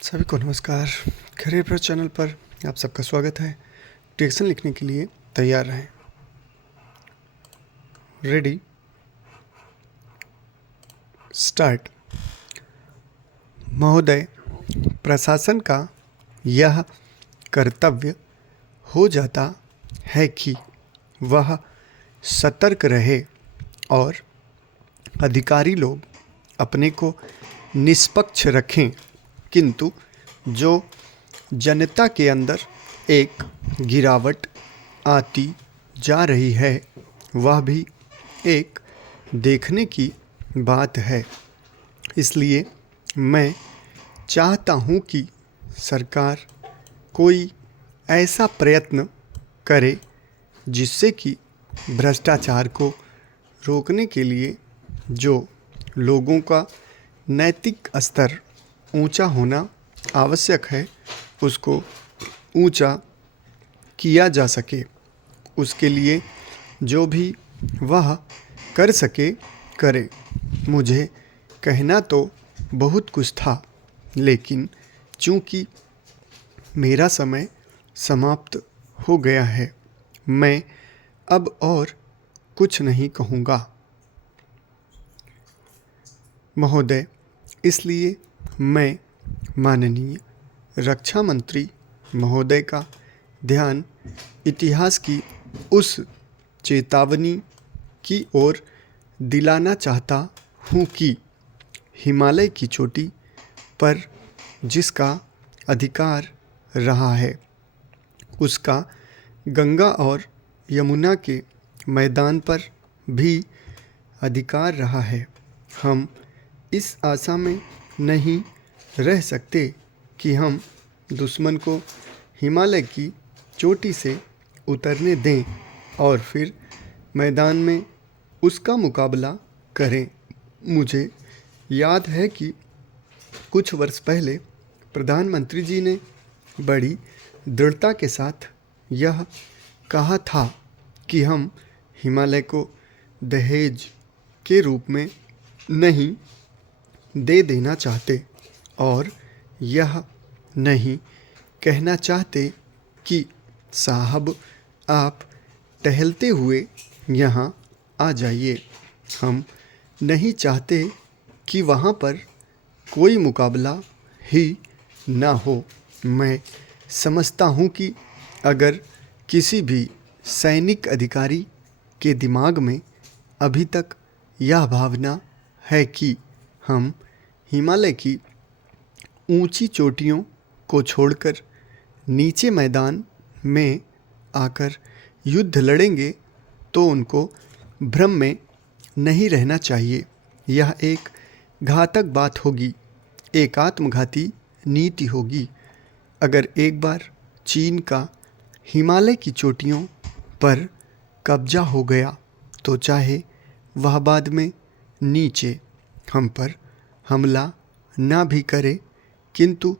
सभी को नमस्कार। करियर प्रेस चैनल पर आप सबका स्वागत है। डिक्शन लिखने के लिए तैयार रहें। Ready, start. महोदय, प्रशासन का यह कर्तव्य हो जाता है कि वह सतर्क रहे और अधिकारी लोग अपने को निष्पक्ष रखें, किंतु जो जनता के अंदर एक गिरावट आती जा रही है वह भी एक देखने की बात है। इसलिए मैं चाहता हूँ कि सरकार कोई ऐसा प्रयत्न करे जिससे कि भ्रष्टाचार को रोकने के लिए जो लोगों का नैतिक स्तर ऊंचा होना आवश्यक है उसको ऊंचा किया जा सके। उसके लिए जो भी वह कर सके करे। मुझे कहना तो बहुत कुछ था, लेकिन चूंकि मेरा समय समाप्त हो गया है, मैं अब और कुछ नहीं कहूँगा। महोदय, इसलिए मैं माननीय रक्षा मंत्री महोदय का ध्यान इतिहास की उस चेतावनी की ओर दिलाना चाहता हूँ कि हिमालय की चोटी पर जिसका अधिकार रहा है उसका गंगा और यमुना के मैदान पर भी अधिकार रहा है। हम इस आशा में नहीं रह सकते कि हम दुश्मन को हिमालय की चोटी से उतरने दें और फिर मैदान में उसका मुकाबला करें। मुझे याद है कि कुछ वर्ष पहले प्रधानमंत्री जी ने बड़ी दृढ़ता के साथ यह कहा था कि हम हिमालय को दहेज के रूप में नहीं दे देना चाहते और यह नहीं कहना चाहते कि साहब आप टहलते हुए यहाँ आ जाइए। हम नहीं चाहते कि वहाँ पर कोई मुकाबला ही ना हो। मैं समझता हूँ कि अगर किसी भी सैनिक अधिकारी के दिमाग में अभी तक यह भावना है कि हम हिमालय की ऊंची चोटियों को छोड़कर नीचे मैदान में आकर युद्ध लड़ेंगे तो उनको भ्रम में नहीं रहना चाहिए। यह एक घातक बात होगी, एक आत्मघाती नीति होगी। अगर एक बार चीन का हिमालय की चोटियों पर कब्जा हो गया तो चाहे वह बाद में नीचे हम पर हमला ना भी करे, किंतु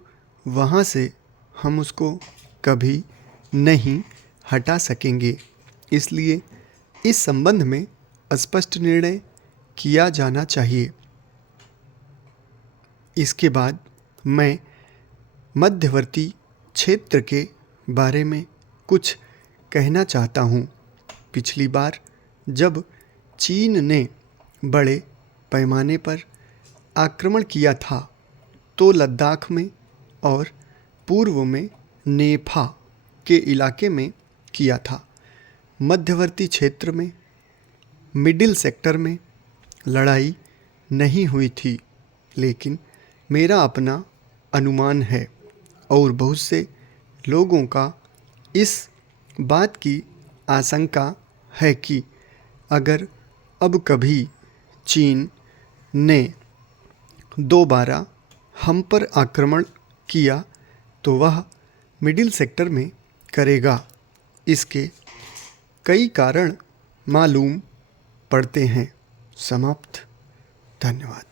वहाँ से हम उसको कभी नहीं हटा सकेंगे। इसलिए इस संबंध में स्पष्ट निर्णय किया जाना चाहिए। इसके बाद मैं मध्यवर्ती क्षेत्र के बारे में कुछ कहना चाहता हूँ। पिछली बार जब चीन ने बड़े पैमाने पर आक्रमण किया था तो लद्दाख में और पूर्व में नेफा के इलाके में किया था। मध्यवर्ती क्षेत्र में मिडिल सेक्टर में लड़ाई नहीं हुई थी, लेकिन मेरा अपना अनुमान है और बहुत से लोगों का इस बात की आशंका है कि अगर अब कभी चीन ने दोबारा हम पर आक्रमण किया तो वह मिडिल सेक्टर में करेगा। इसके कई कारण मालूम पड़ते हैं। समाप्त। धन्यवाद।